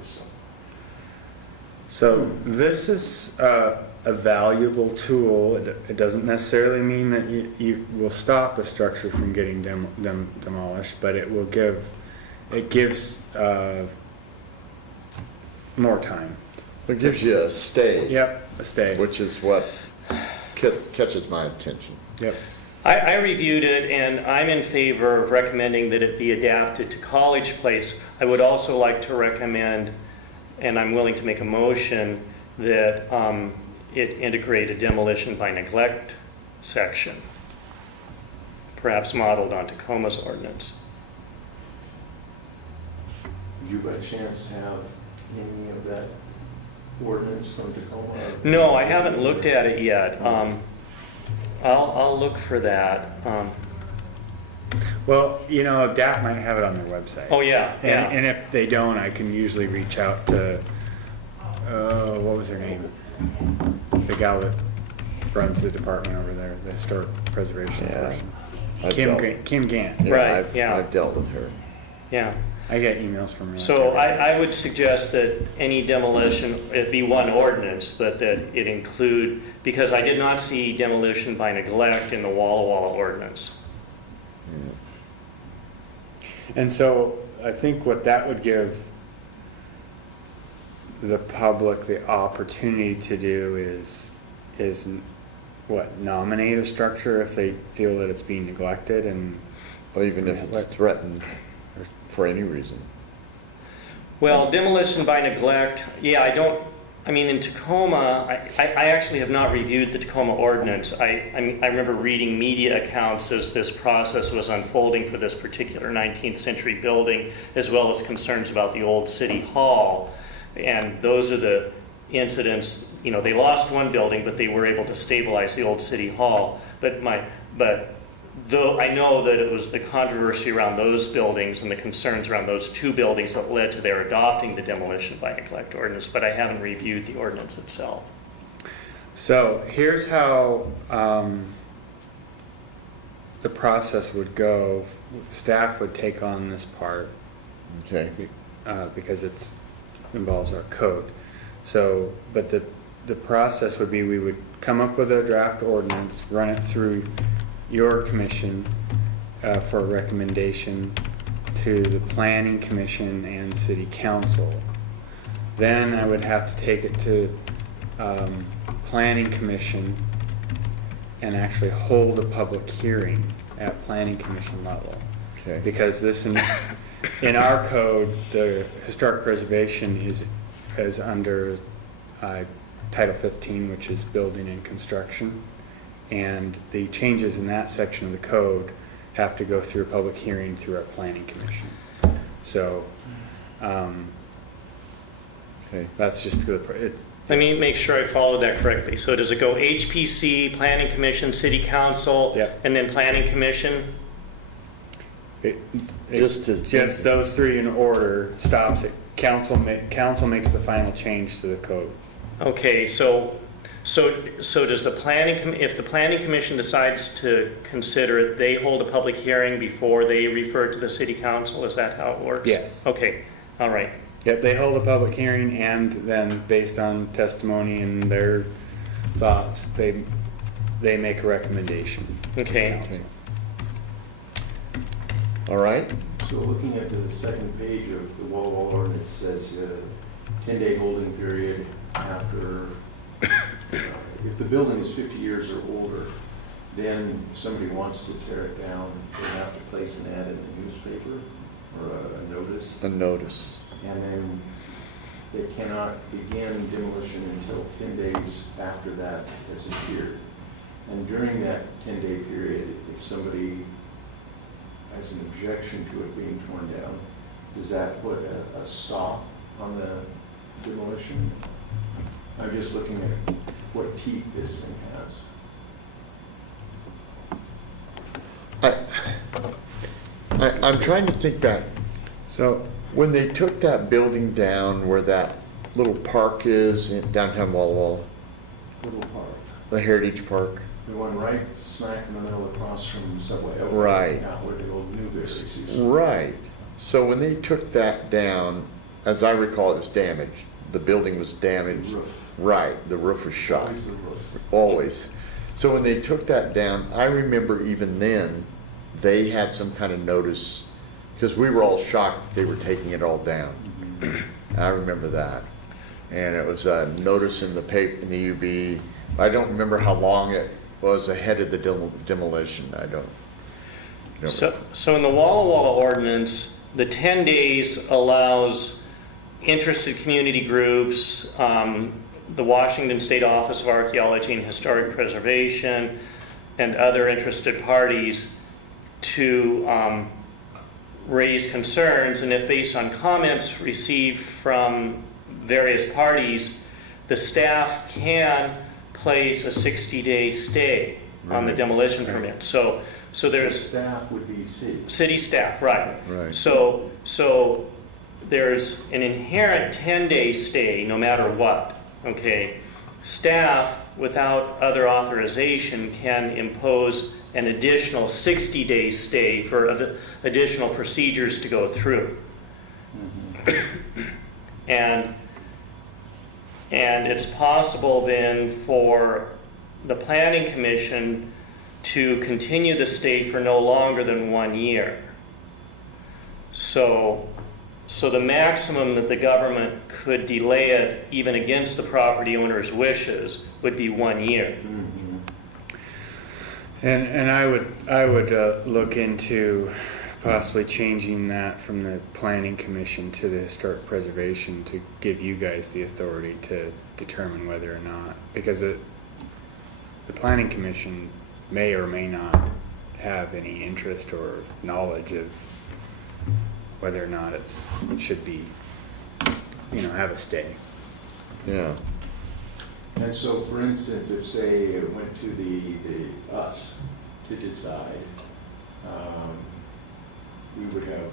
So this is a valuable tool. It doesn't necessarily mean that you will stop the structure from getting demolished, but it gives more time. It gives you a stay. Yep, a stay. Which is what catches my attention. Yep. I reviewed it, and I'm in favor of recommending that it be adapted to College Place. I would also like to recommend, and I'm willing to make a motion, that it integrate a demolition by neglect section, perhaps modeled on Tacoma's ordinance. Did you by chance have any of that ordinance from Tacoma? No, I haven't looked at it yet. I'll look for that. Well, DAP might have it on their website. Oh, yeah, yeah. And if they don't, I can usually reach out to, what was her name? The gal that runs the department over there, the historic preservation Yeah. person. I've Kim Gant. Yeah, Right, yeah. I've dealt with her. Yeah. I get emails from her. So I would suggest that any demolition, it be one ordinance, but that it include, because I did not see demolition by neglect in the Walla Walla ordinance. And so I think what that would give the public the opportunity to do is nominate a structure if they feel that it's being neglected, and Or even if it's threatened for any reason. Well, demolition by neglect, yeah, in Tacoma, I actually have not reviewed the Tacoma ordinance. I remember reading media accounts as this process was unfolding for this particular 19th century building, as well as concerns about the old city hall. And those are the incidents, they lost one building, but they were able to stabilize the old city hall. But though I know that it was the controversy around those buildings and the concerns around those two buildings that led to their adopting the demolition by neglect ordinance, but I haven't reviewed the ordinance itself. So here's how the process would go. Staff would take on this part Okay. because it involves our code. So, but the process would be we would come up with a draft ordinance, run it through your commission for a recommendation to the planning commission and city council. Then I would have to take it to planning commission and actually hold a public hearing at planning commission level. Okay. Because this, in our code, the historic preservation is under Title 15, which is building and construction. And the changes in that section of the code have to go through a public hearing through our planning commission. So, Okay. that's just good. Let me make sure I followed that correctly. So does it go HPC, Planning Commission, City Council, Yep. and then Planning Commission? Just those three in order stops it. Council makes the final change to the code. Okay, so does the if the Planning Commission decides to consider it, they hold a public hearing before they refer it to the City Council? Is that how it works? Yes. Okay, all right. Yep, they hold a public hearing, and then based on testimony and their thoughts, they make a recommendation. to the Okay. council. All right. So looking at the second page of the wall ordinance says 10-day holding period after, if the building is 50 years or older, then somebody wants to tear it down, they have to place an ad in the newspaper or a notice, A notice. and then they cannot begin demolition until 10 days after that has appeared. And during that 10-day period, if somebody has an objection to it being torn down, does that put a stop on the demolition? I'm just looking at what teeth this thing has. I'm trying to think back. So, When they took that building down where that little park is in downtown Walla Walla, Little park, the Heritage Park. the one right smack in the middle across from Subway. Over Right. Out where the old Newberry's used to be. Right. So when they took that down, as I recall, it was damaged. The building was damaged. Roof. Right. The roof was shot. Always the roof. Always. So when they took that down, I remember even then, they had some kind of notice, because we were all shocked that they were taking it all down. I remember that. And it was a notice in the paper, in the UB. I don't remember how long it was ahead of the demolition. I don't. So in the Walla Walla ordinance, the 10 days allows interested community groups, the Washington State Office of Archaeology and Historic Preservation, and other interested parties to raise concerns, and if based on comments received from various parties, the staff can place a 60-day stay on the demolition permit. So there's Staff would be city. city staff, right? Right. So there's an inherent 10-day stay no matter what, okay? Staff, without other authorization, can impose an additional 60-day stay for additional procedures to go through. And it's possible then for the Planning Commission to continue the stay for no longer than 1 year. So the maximum that the government could delay it, even against the property owner's wishes, would be 1 year. and I would look into possibly changing that from the planning commission to the historic preservation to give you guys the authority to determine whether or not, because the planning commission may or may not have any interest or knowledge of whether or not it should be, have a stay. Yeah. And so, for instance, if, say, it went to us, to decide. We would have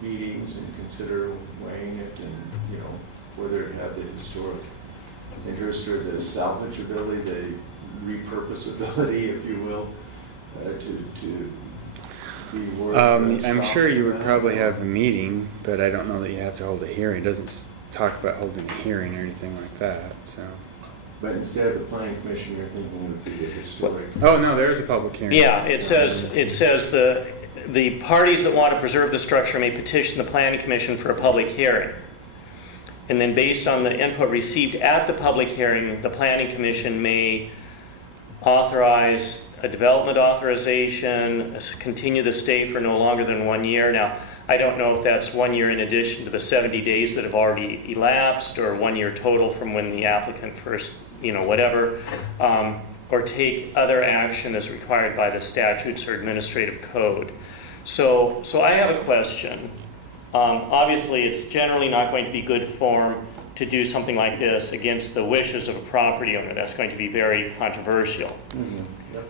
meetings and consider weighing it and, you know, whether it had the historic interest or the salvageability, the repurposability, if you will, to be worth. I'm sure you would probably have a meeting, but I don't know that you have to hold a hearing. It doesn't talk about holding a hearing or anything like that, so. But instead of the planning commission, you're thinking it would be the historic. Oh, no, there is a public hearing. Yeah, it says the parties that want to preserve the structure may petition the planning commission for a public hearing. And then based on the input received at the public hearing, the planning commission may authorize a development authorization, continue the stay for no longer than 1 year. Now, I don't know if that's 1 year in addition to the 70 days that have already elapsed, or 1 year total from when the applicant first, you know, whatever, or take other action as required by the statutes or administrative code. So I have a question. Obviously, it's generally not going to be good form to do something like this against the wishes of a property owner. That's going to be very controversial. Mm-hmm. Yep.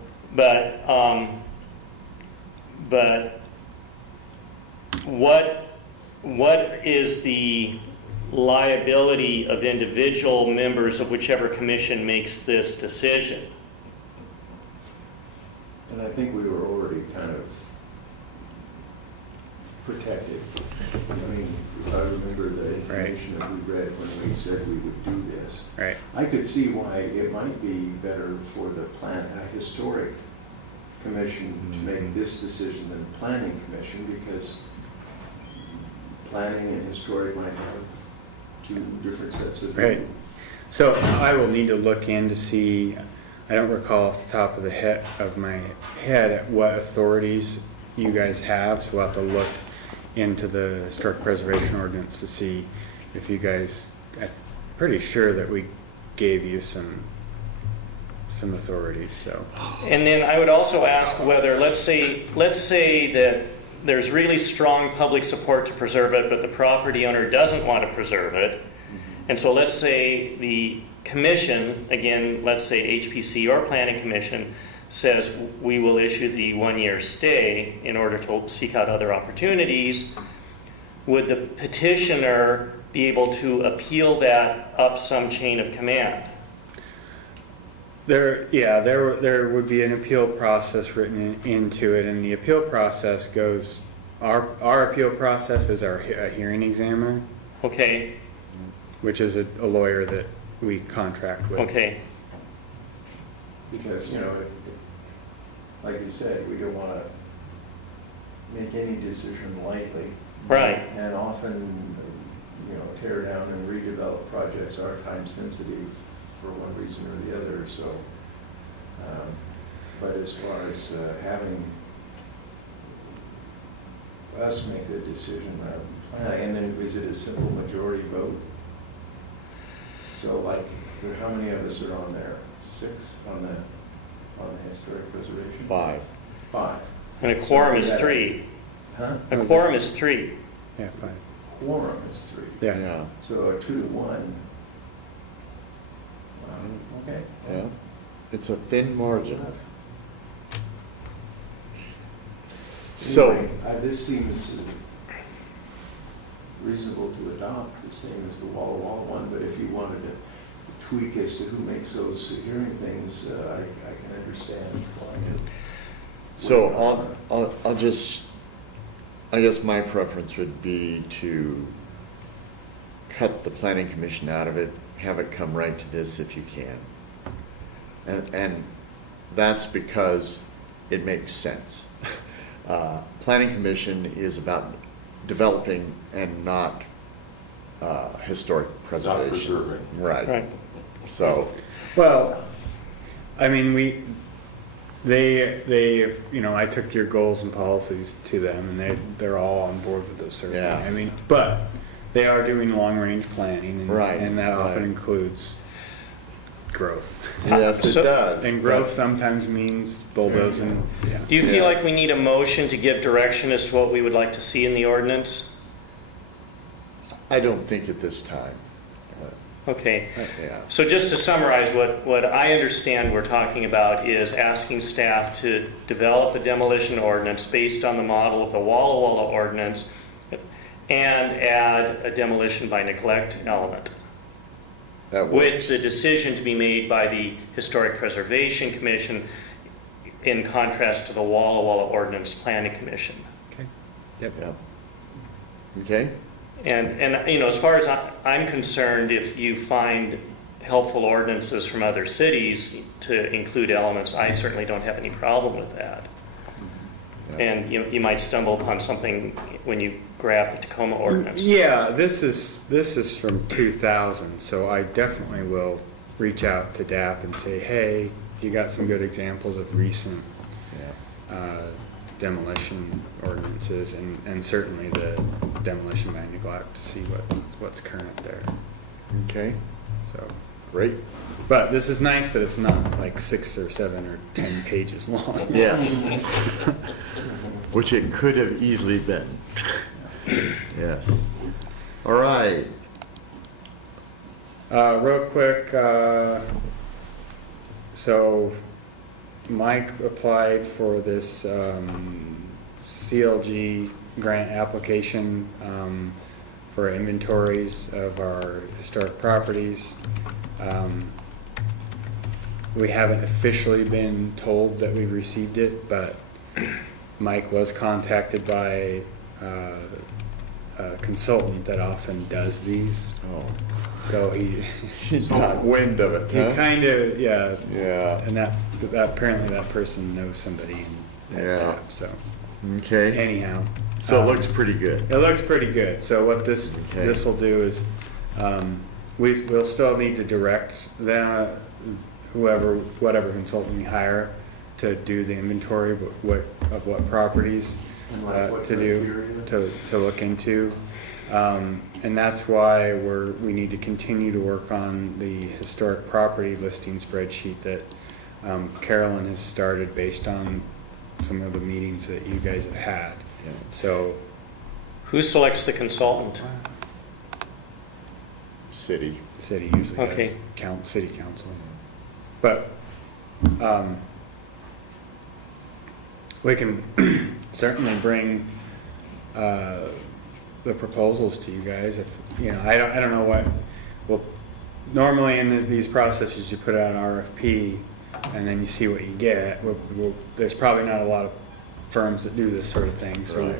But what is the liability of individual members of whichever commission makes this decision? And I think we were already kind of protected. I mean, if I remember the information that we read when we said we would do this. Right. I could see why it might be better for the historic commission to make this decision than the planning commission, because planning and historic might have two different sets of. Right. So I will need to look in to see, I don't recall off the top of my head at what authorities you guys have, so we'll have to look into the historic preservation ordinance to see if you guys, I'm pretty sure that we gave you some authorities, so. And then I would also ask whether, let's say that there's really strong public support to preserve it, but the property owner doesn't want to preserve it. And so let's say the commission, again, let's say HPC or planning commission, says we will issue the 1 year stay in order to seek out other opportunities. Would the petitioner be able to appeal that up some chain of command? There would be an appeal process written into it, and the appeal process goes, our appeal process is a hearing examiner, Okay, which is a lawyer that we contract with. okay. Because, you know, like you said, we don't want to make any decision lightly. Right. And often, you know, tear down and redevelop projects are time sensitive for one reason or the other, so. But as far as having us make the decision, and then is it a simple majority vote? So like, how many of us are on there? 6 on the historic preservation? 5. 5. And a quorum is 3. Huh? A quorum is 3. Yeah, fine. Quorum is 3. Yeah. So a 2-to-1. Okay. Yeah. It's a thin margin. So, Anyway, this seems reasonable to adopt, the same as the wall-to-wall one, but if you wanted to tweak as to who makes those hearing things, I can understand why. so I'll just, I guess my preference would be to cut the planning commission out of it, have it come right to this if you can. And that's because it makes sense. Planning commission is about developing and not historic preservation. Not preserving. Right. So, Well, I mean, they, you know, I took your goals and policies to them, and they're all on board with those certainly. Yeah. I mean, but they are doing long-range planning, and, Right, and that often right. includes growth. yes, it So- does. And growth sometimes means bulldozing. Yeah. Do you feel Yes. like we need a motion to give direction as to what we would like to see in the ordinance? I don't think at this time. Okay. Yeah. So just to summarize, what I understand we're talking about is asking staff to develop a demolition ordinance based on the model of the Walla Walla ordinance and add a demolition by neglect element, That with works. the decision to be made by the Historic Preservation Commission in contrast to the Walla Walla Ordinance Planning Commission. Okay. Yep. Yeah. Okay. And you know, as far as I'm concerned, if you find helpful ordinances from other cities to include elements, I certainly don't have any problem with that. Yeah. And you might stumble upon something when you grab the Tacoma ordinance. Yeah, this is from 2000, so I definitely will reach out to DAP and say, hey, you got some good examples of recent Yeah. demolition ordinances, and certainly the demolition by neglect, to see what's current there. Okay. So, Great. but this is nice that it's not like 6 or 7 or 10 pages long. Yes. Which it could have easily been. Yes. All right. Real quick, so Mike applied for this CLG grant application for inventories of our historic properties. We haven't officially been told that we've received it, but Mike was contacted by a consultant that often does these. Oh. So he Got wind of it, he huh? kind of, yeah, Yeah. and that apparently that person knows somebody in Yeah. that, so Okay. anyhow. So it looks pretty good. It looks pretty good. So what this Okay. will do is, we'll still need to direct whatever consultant we hire to do the inventory, but what properties And like what to do, criteria? to look into. And that's why we need to continue to work on the historic property listing spreadsheet that Carolyn has started based on some of the meetings that you guys have had. Yeah. So, Who selects the consultant? City. the city usually Okay. has city council. But we can certainly bring the proposals to you guys. If you know, I don't know what. Well, normally in these processes, you put out an RFP, and then you see what you get. There's probably not a lot of firms that do this sort of thing. So, Right.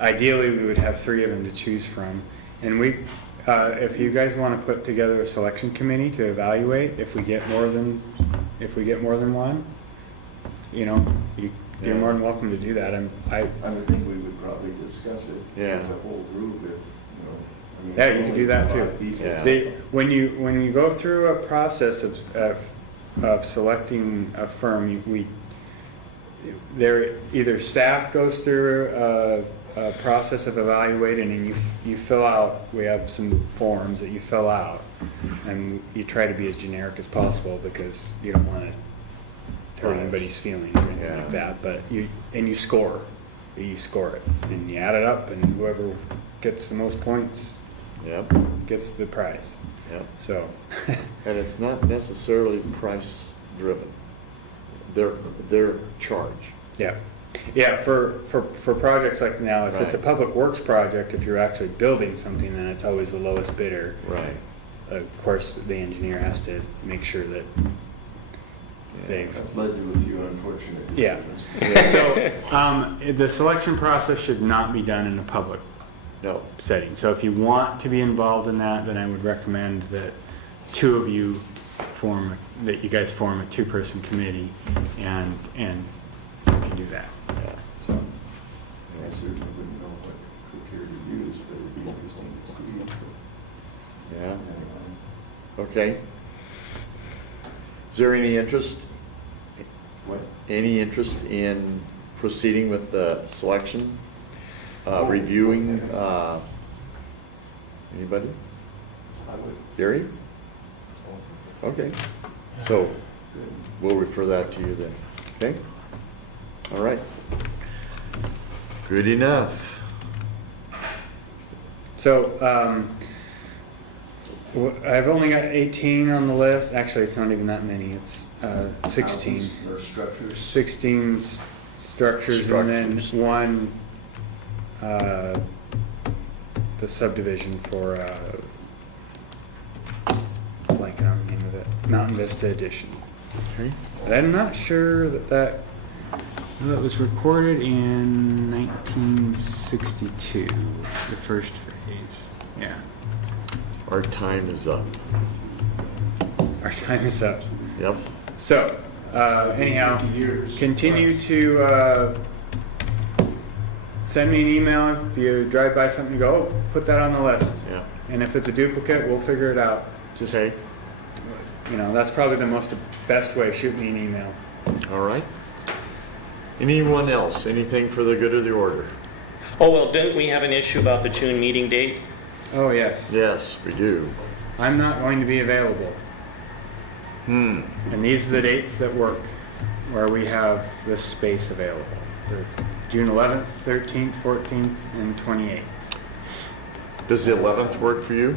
ideally, we would have 3 of them to choose from, and if you guys want to put together a selection committee to evaluate, if we get more than one, you know, you're Yeah. more than welcome to do that. I would think we would probably discuss it Yeah. as a whole group if, you know. I mean, Yeah, you can do that a lot of too. people- Yeah. When you go through a process of selecting a firm, there either staff goes through a process of evaluating, and you fill out. We have some forms that you fill out, and you try to be as generic as possible because you don't want to hurt anybody's feelings or anything Yeah. like that. But you score. You score it, and you add it up, and whoever gets the most points Yep. gets the prize. Yep. So, And it's not necessarily price driven. Their charge. yeah. Yeah, for projects like now, if it's a Right. public works project, if you're actually building something, then it's always the lowest bidder. Right. Of course, the engineer has to make sure that they, That's led to a few unfortunate Yeah. decisions. so, the selection process should not be done in a public No. setting. So if you want to be involved in that, then I would recommend that 2 of you you guys form a 2-person committee, and you can do that. Yeah. So, I certainly wouldn't know what criteria to use, but it'd be interesting to see. Yeah. Anyway. Okay. Is there any interest? What? Any interest in proceeding with the selection? Reviewing, anybody? I would. Gary? Okay. So we'll refer that to you then. Okay? All right. Good enough. So, I've only got 18 on the list. Actually, it's not even that many. It's 16. Houses or structures? 16 structures and then Structures. one, the subdivision for, blanking on the name of it, Mountain Vista Edition. Okay. But I'm not sure that was recorded in 1962, the first phase. Yeah, Our time is up. our time is up. Yep. So, anyhow, 50 years. continue to send me an email if you drive by something. Go, oh, put that on the list. Yeah. And if it's a duplicate, we'll figure it out. Just Okay. that's probably the best way. Shoot me an email. All right. Anyone else? Anything for the good of the order? Oh, well, didn't we have an issue about the June meeting date? Oh yes, Yes, we do. I'm not going to be available, Hmm. and these are the dates that work, where we have this space available. There's June 11th, 13th, 14th, and 28th. Does the 11th work for you?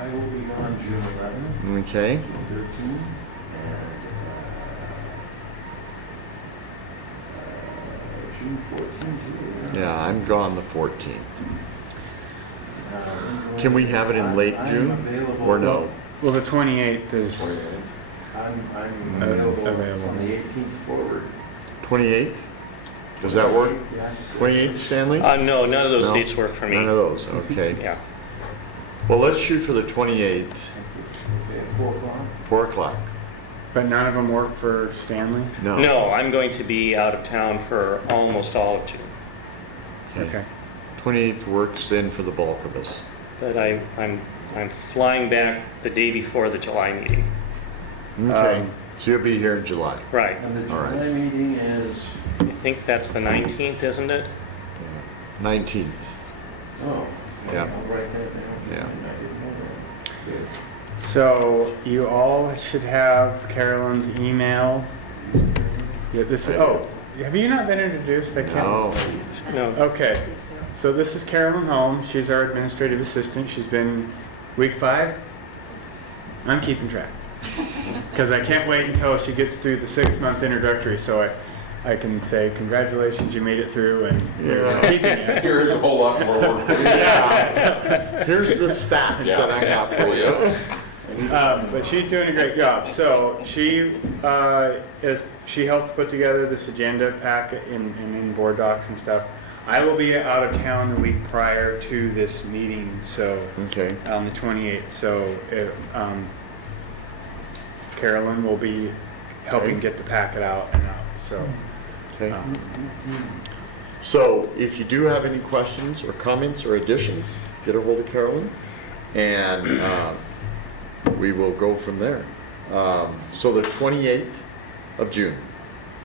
I will be on June 11th, Okay. June 13th, and June 14th too. Yeah, I'm gone the 14th. Uh, Can we have it in late I'm June available- or no? Well, the 28th is, I'm Available. available from the 18th forward. 28th? Does that work? Yes. 28th, Stanley? No, none of those No? dates work for me. None of those, okay. Yeah. Well, let's shoot for the 28th, Okay, 4 o'clock? 4 o'clock. but none of them work for Stanley? No. No, I'm going to be out of town for almost all of June. Okay. 28th works then for the bulk of us. But I'm flying back the day before the July meeting. Okay, Um, so you'll be here in July. Right. And the All right. July meeting is, I think that's the 19th, isn't it? 19th. oh. Yeah. I'll write that down. Yeah. I didn't know that. Good. So you all should have Carolyn's email. Yeah, this is, oh, have you not been introduced? I can't. No. No. Okay, so this is Carolyn Holmes. She's our administrative assistant. She's been week 5. I'm keeping track because I can't wait until she gets through the 6-month introductory, so I can say congratulations, you made it through, and we're Yeah. keeping you. Here is a whole lot more work. Here's the stats that I have for you. But she's doing a great job. So she helped put together this agenda packet in board docs and stuff. I will be out of town the week prior to this meeting, so Okay, on the 28th. So Carolyn will be helping Okay. get the packet out and out. So okay. um, So if you do have any questions or comments or additions, get a hold of Carolyn, and we will go from there. So the 28th of June.